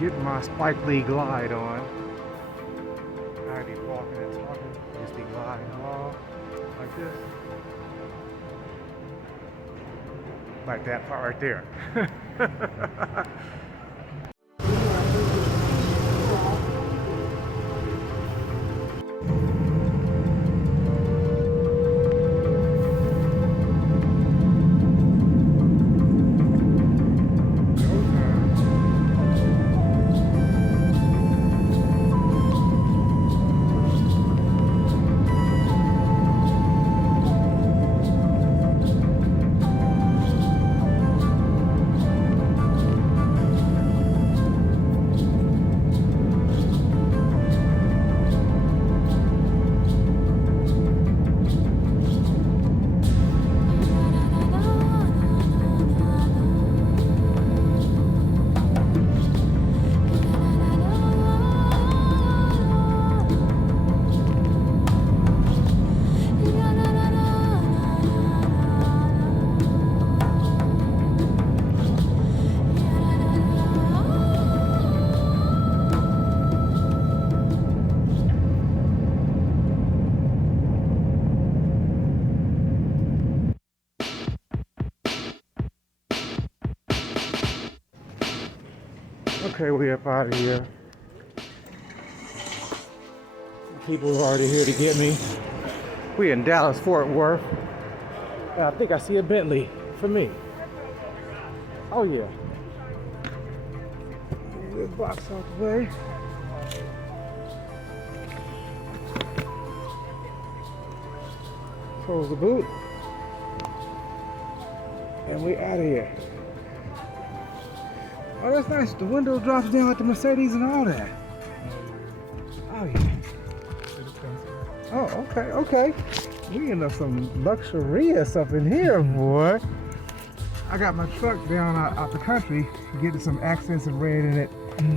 Getting my Spike Lee glide on. I be walking and talking, just be gliding along like this. Like that part right there. Okay, we up out of here. People are already here to get me. We in Dallas, Fort Worth. And I think I see a Bentley for me. Oh yeah. This box out the way. Close the boot. And we out of here. Oh, that's nice. The window drops down like the Mercedes and all that. Oh, yeah. Oh, okay. We end up some luxurious up in here, boy. I got my truck down out the country, getting some accents and red in it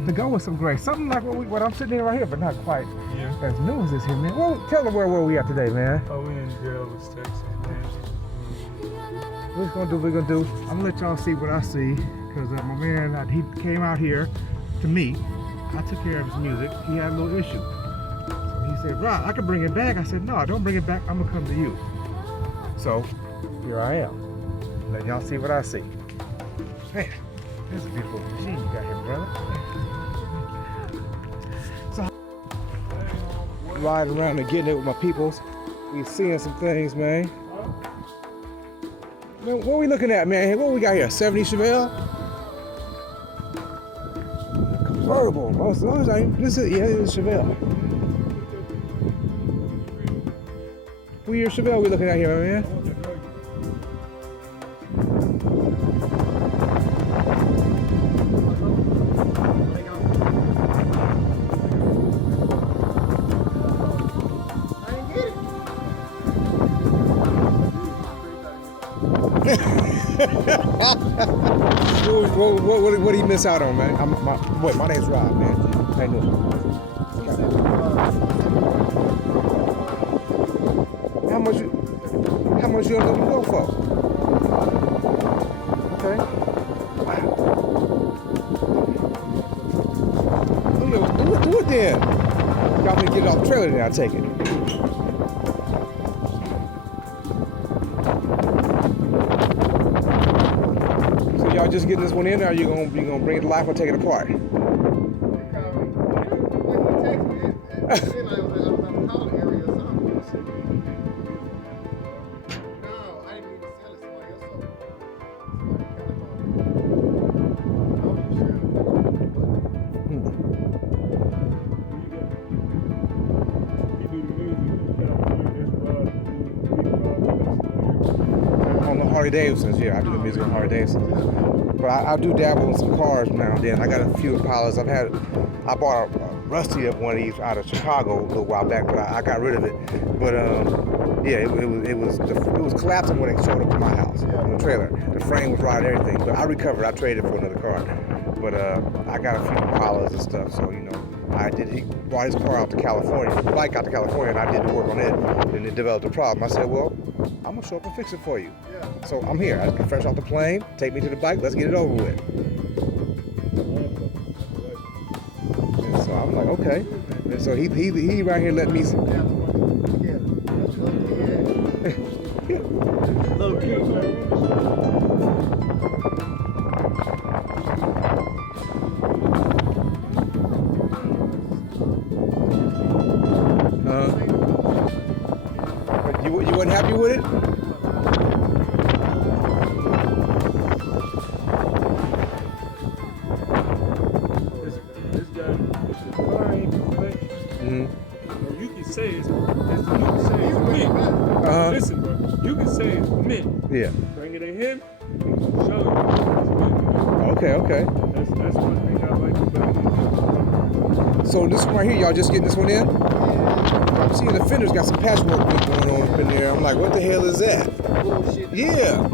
to go with some gray. Something like what I'm sitting in right here, but not quite as new as this here, man. Well, tell them where we at today, man. Oh, we in Dallas, Texas, man. What we're gonna do, I'm gonna let y'all see what I see. Because my man, he came out here to me. I took care of his music. He had a little issue. So he said, Rod, I can bring it back. I said, no, don't bring it back. I'm going to come to you. So here I am. Let y'all see what I see. Man, that's a beautiful machine you got here, brother. So riding around and getting it with my peoples. We seeing some things, man. Man, what are we looking at, man? What we got here? 70 Chevelle? Convertible. Oh, as long as this is Chevelle. What year Chevelle we looking at here, man? What did he miss out on, man? My name's Rob, man. I knew. How much you gonna go for? Okay. Wow. Do it then. Y'all can get it off the trailer then, I'll take it. Y'all just getting this one in, or you gonna bring it to life or take it apart? seemed like it was out of town area or something. No, I didn't mean to sell it. Somebody else sold it. Somebody kind of bought it. On the Harley Davidsons, yeah, I do the music on Harley Davidsons. But I do dabble in some cars now and then. I got a few Impalas. I bought a rusty of one of these out of Chicago a little while back, but I got rid of it. But yeah, it was collapsing when it showed up to my house in the trailer. The frame was right and everything, but I recovered. I traded it for another car. But I got a few Impalas and stuff, so you know. He brought his car out to California, bike out to California, and I did the work on it, and it developed a problem. I said, well, I'm gonna show up and fix it for you. Yeah. So I'm here. I get fresh off the plane, take me to the bike, let's get it over with. And so I'm like, okay. And so he right here let me. Little kid, man. You wasn't happy with it? This guy, the fine, Mm-hmm. you can say it's mint. Listen, bro, you can say it's mint. Yeah. Bring it in him, show you it's mint. Okay. That's one thing I like about it. So this one right here, y'all just getting this one in? I'm seeing the fenders got some patchwork going on up in there. I'm like, what the hell is that? Bullshit. Yeah.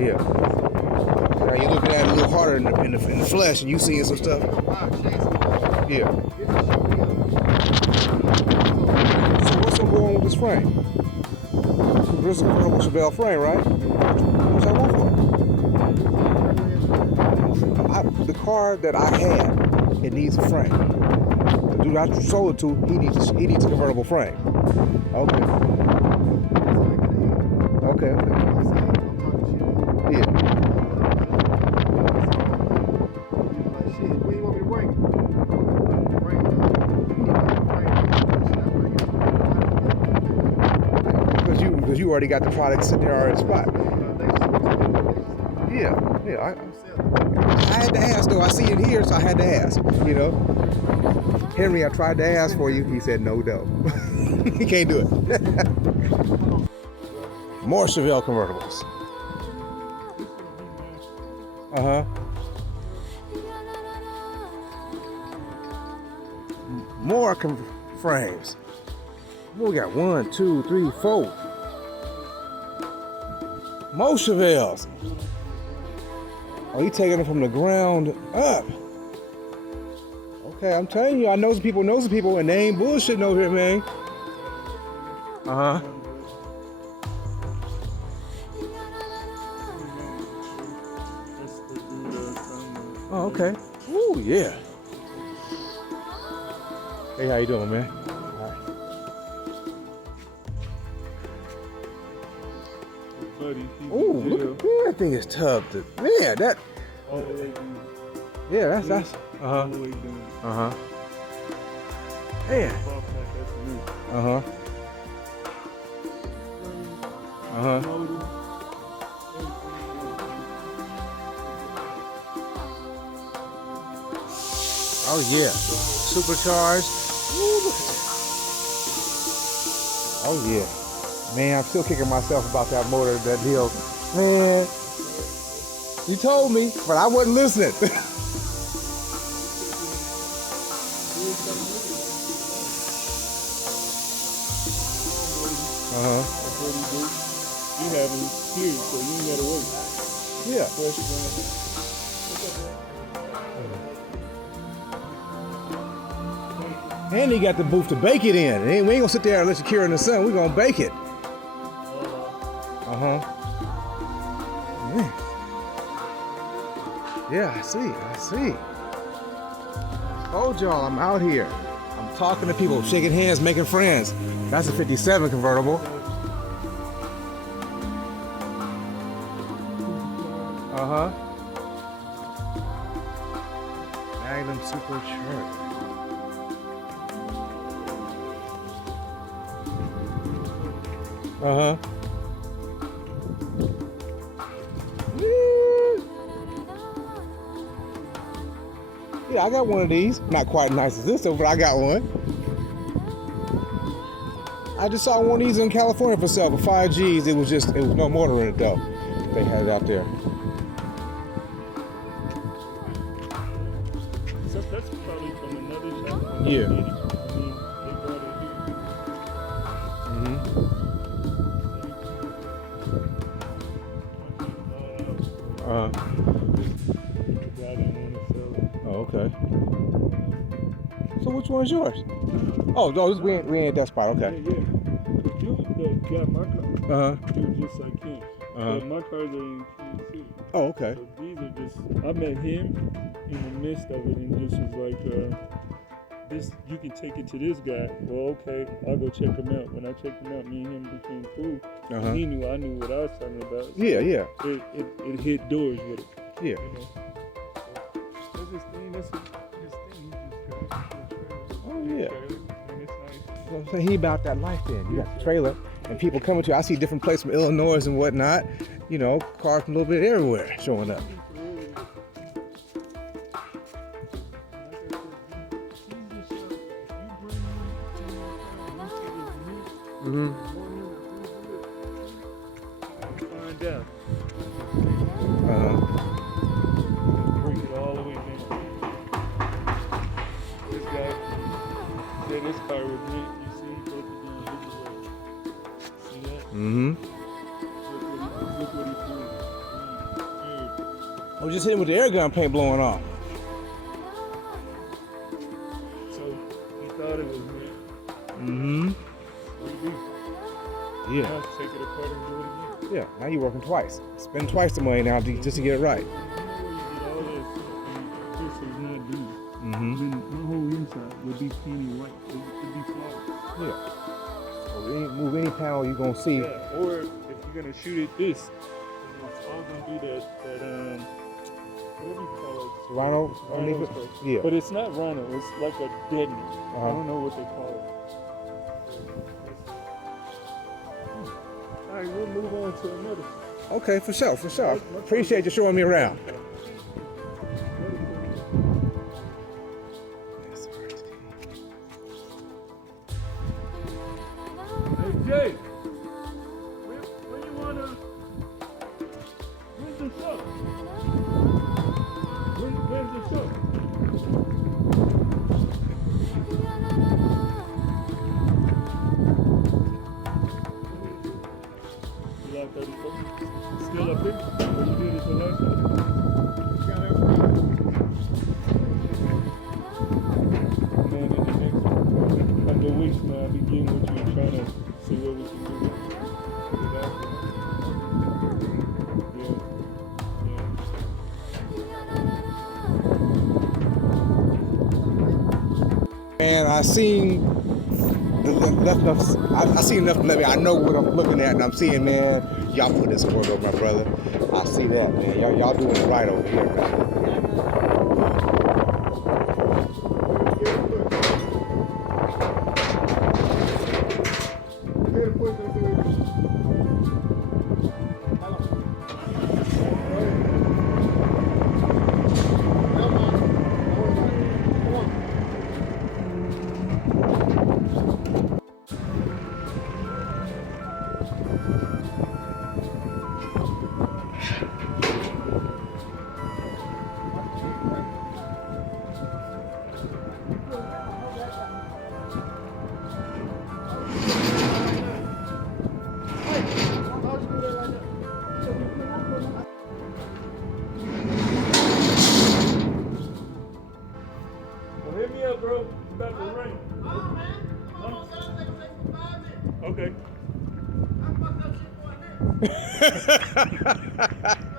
Yeah. Now you're looking at it a little harder in the flesh, and you seeing some stuff. Yeah. So what's going on with this frame? This is a convertible Chevelle frame, right? What's that one for? The car that I had, it needs a frame. The dude I sold it to, he needs a convertible frame. Okay. Yeah. Because you already got the product sitting there already spot. Yeah. I had to ask though. I see it here, so I had to ask. You know, Henry, I tried to ask for you. He said no. He can't do it. More Chevelle convertibles. More frames. We got 1, 2, 3, 4. More Chevelles. Oh, he taking it from the ground up. Okay, I'm telling you, I know some people, and they ain't bullshitting over here, man. Oh, okay. Ooh, yeah. Hey, how you doing, man? All right. Ooh, look at that thing is tubbed. Man, that. Yeah, that's. Man. Oh yeah, supercharged. Ooh, look at that. Oh yeah. Man, I'm still kicking myself about that motor, that deal. Man, you told me, but I wasn't listening. That's what he do. You have him here, so you ain't gotta wait. Yeah. And he got the booth to bake it in. We ain't gonna sit there and let you cure in the sun. We're gonna bake it. Yeah, I see. Told y'all I'm out here. I'm talking to people, shaking hands, making friends. That's a 57 convertible. Uh-huh. Magnum Supercharged. Uh-huh. Yeah, I got one of these. Not quite as nice as this one, but I got one. I just saw one of these in California for sale for 5 G's. It was no motor in it though. They had it out there. So that's probably from another shop. Yeah. I mean, they brought it here. Mm-hmm. The guy didn't want to sell it. Oh, okay. So which one's yours? Oh, no, we ain't at that spot. Okay. Yeah, yeah. You got my car. Uh-huh. You're just like him. Uh-huh. But my cars are in Kansas. Oh, okay. So these are just, I met him in the midst of it and just was like, this, you can take it to this guy. Well, okay, I'll go check him out. When I checked him out, me and him became cool. Uh-huh. He knew I knew what I was talking about. So Yeah, yeah. It hit doors with it. Yeah. You know? That's his thing. That's his thing. He just got a trailer. Oh, yeah. And it's nice. So I'm saying he about that life then. You got the trailer and people coming to you. I see different places from Illinois and whatnot. You know, cars from a little bit everywhere showing up. Mm-hmm. Find out. Uh-huh. Bring it all the way down. This guy said this car was mint. You see, he broke it down his way. See that? Mm-hmm. Look what he did. I was just hitting with the air gun paint blowing off. So he thought it was mint. Mm-hmm. What do you do? Yeah. Now take it apart and do it again. Yeah. Now you're working twice. Spend twice the money now just to get it right. You know where you get all this is not do. Mm-hmm. Then my whole inside would be painted white. It would be flawless. Yeah. So move any panel you're gonna see. Yeah, or if you're gonna shoot it this, it's all gonna be that what do you call it? Rhino underneath it? stuff. Yeah. But it's not rhino, it's like a deadener. I Uh-huh. don't know what they call it. Alright, we'll move on to another. Okay, for sure, for sure. Appreciate you showing me around. Hey Jay, when you wanna when's the show? When's the show? July 31st. Still up there? Or you did it the last time? Man, in the next couple of weeks, man, I'll be getting with you and trying to see what we can do. Get it out there. And I seen enough. I seen enough to let me. I know what I'm looking at, and I'm seeing, man. Y'all put this work over, my brother. I see that, man. Y'all doing it right over here, man. Well, hit me up, bro. It's about to rain. Oh, man. Come on, son. Take 5 minutes. Okay. I fucked up shit for a minute.